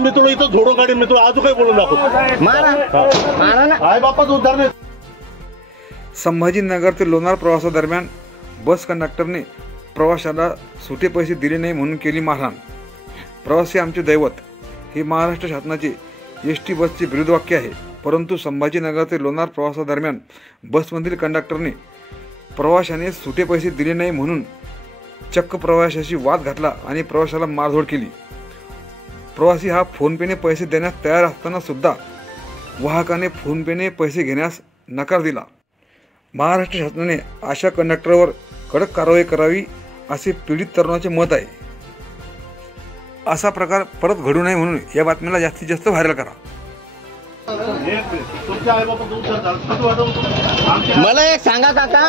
तर मी तुला इथं झोडून काढेन, मी तुला अजून काही बोलून दाखवतो. मारा ना. आई बापाचं उद्धार नाही. संभाजीनगर ते लोणार प्रवासादरम्यान बस कंडक्टरने प्रवाशाला सुटे पैसे दिले नाही म्हणून केली मारहाण. प्रवासी आमचे दैवत हे महाराष्ट्र शासनाचे एसटी बसचे ब्रीदवाक्य आहे. परंतु संभाजीनगर ते लोणार प्रवासादरम्यान बसमधील कंडक्टरने प्रवाशाने सुटे पैसे दिले नाही म्हणून चक्क प्रवाशाशी वाद घातला आणि प्रवाशाला मारझोड केली. प्रवासी हा फोनपेने पैसे देण्यास तयार असताना सुद्धा वाहकाने फोनपेने पैसे घेण्यास नकार दिला. महाराष्ट्र शासनाने अशा कंडक्टरवर कडक कारवाई करावी असे पीडित तरुणाचे मत आहे. असा प्रकार परत घडू नये म्हणून या बातमीला जास्तीत जास्त व्हायरल करा. मला एक सांगा काका,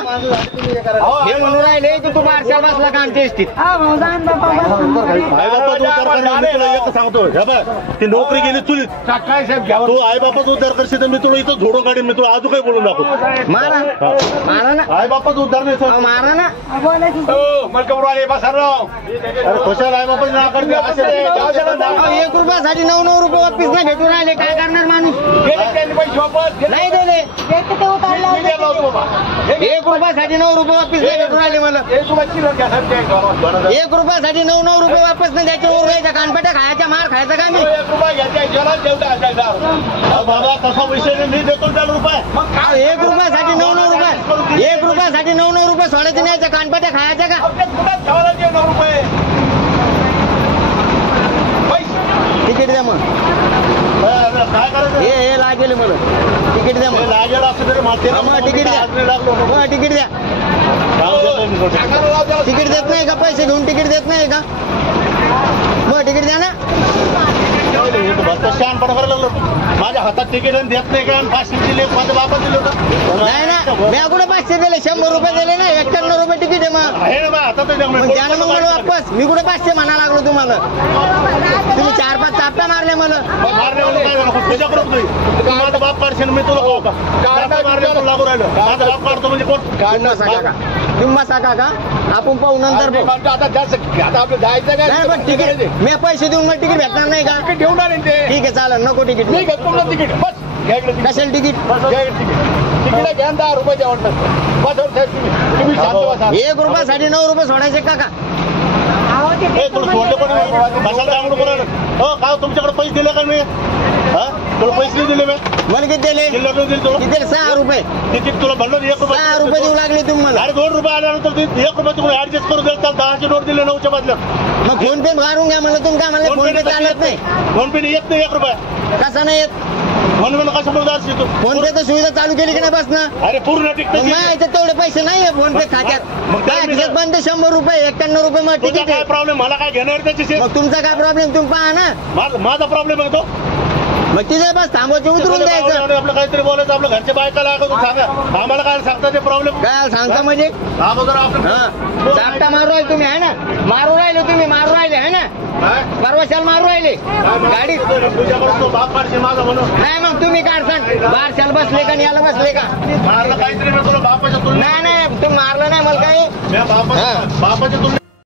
हे म्हणून राहिले की तू बारशा बसला का आमच्या एसटीत? सांगतो ती नोकरी गेली चुलीत. तू आई बापाचा उद्धार करशील तर मी तुला इथं झोडून काढेन, मी तुला अजून काही बोलून दाखवतो. मारा मारा ना. आई बापाचा उद्धार नाही सर. मारा ना. कशाला आई बापाचं नाव काढते? 1 रुपयासाठी 9 रुपये वापिस नाही भेटून राहिले, काय करणार माणूस? नाही दिले. 1 रुपयासाठी 9 रुपये वापिस नाही भेटून राहिले मला. 1 रुपयासाठी 9 रुपये वापस नाही द्यायचे. उरवायच्या कानपट्या खायच्या, मार खायचा का मी? बाबा कसा विषय मी देतो त्याला रुपये. 1 रुपयासाठी 9 रुपये, 1 रुपयासाठी 9 रुपये सोडायचे न्यायच्या, कानपट्या खायच्या का? तिकीट द्या मग. काय करायचं? हे लागेल मला. तिकीट द्या मग. लागेल असं तरी मागते ना. मग तिकीट द्या. मग तिकीट द्या. तिकीट देत नाही का? पैसे घेऊन तिकीट देत नाही का? मग तिकीट द्या ना. शहाणपणा करायला लागलो. माझ्या हातात तिकीट देत नाही का? 500 दिले, माझ्या बाबा दिले होतं. नाही ना, मी कुठे 500 दिले? 100 रुपये दिले ना. 91 रुपये तिकीट आहे मग. आहे ना हातात. त्यानं मग मला वापस. मी कुठे 500 म्हणा लागलो तुम्हाला? तुम्ही 4-5 चापटा मारले मला. मारले काय झालं? त्याच्याकडून नाही. माझा बाप काढशील मी तुला मारले लागू राहिलं. माझा बाप काढतो म्हणजे कोण? काढणं सका का? तुम्ही बसा का? आपण पाहू नंतर पाहू. आता आपलं जायचं काय? नाही पण तिकीट मी पैसे देऊन मला तिकीट भेटणार नाही का? ठेवून आले ते. ठीक आहे चालेल, नको तिकीट. तिकीट बस कशाला तिकीट? तिकीट घ्या 10 रुपये द्या वाटलं. तुम्ही शांत बसा. 1 रुपयासाठी 9 रुपये सोडायचे काका? सोडले पण हो का? तुमच्याकडे पैसे दिले का मी? तुला पैसे नाही दिले मी? मला किती दिले? किती? 6 रुपये. तिकीट तुला म्हणलं 1 रुपये. 6 रुपये देऊ लागले तुम्हाला. अरे 2 रुपये आल्यानंतर 1 रुपये तुम्ही ऍडजस्ट करून द्याल. 10चे नोट दिले 9च्या बदल्यात. मग फोन पे मारून घ्या म्हणलं. तुम्ही काय म्हणलं? फोन पे चालत नाही. फोन पे येत नाही 1 रुपया. कसा नाही येत? फोन पे कशा बोलतो तू? फोन पे तर सुविधा चालू केली की नाही बस ना? अरे पूर्ण टिकट नाही तेवढे पैसे नाही आहे फोन पे खात्यात. काय बंद 100 रुपये 91 रुपये मग तिकीट काय आहे. प्रॉब्लेम? मला काय घेणार त्याची? मग तुमचा काय प्रॉब्लेम तुम्ही पहा ना. माझा प्रॉब्लेम आहे तो. मग तिथे बस थांबवायचे, उतरून द्यायचं. आपलं काहीतरी बोलायचं. आपल्या घरच्या बायकाला सांगा. आम्हाला काय सांगता ते प्रॉब्लेम? काय सांगता म्हणजे? चापटा मारू राहिले तुम्ही आहे ना? मारू राहिले तुम्ही, मारू राहिले आहे ना? परवाशाला मारू राहिले गाडी. बाप काढशील माझा म्हणून. नाही मग तुम्ही काढसान. बारशाला बसले का? याला बसले का? मारलं काहीतरी तुला बापाच्या तुलनेत. नाही तुम्ही मारलं नाही मला काही. बापाच्या तुलनेत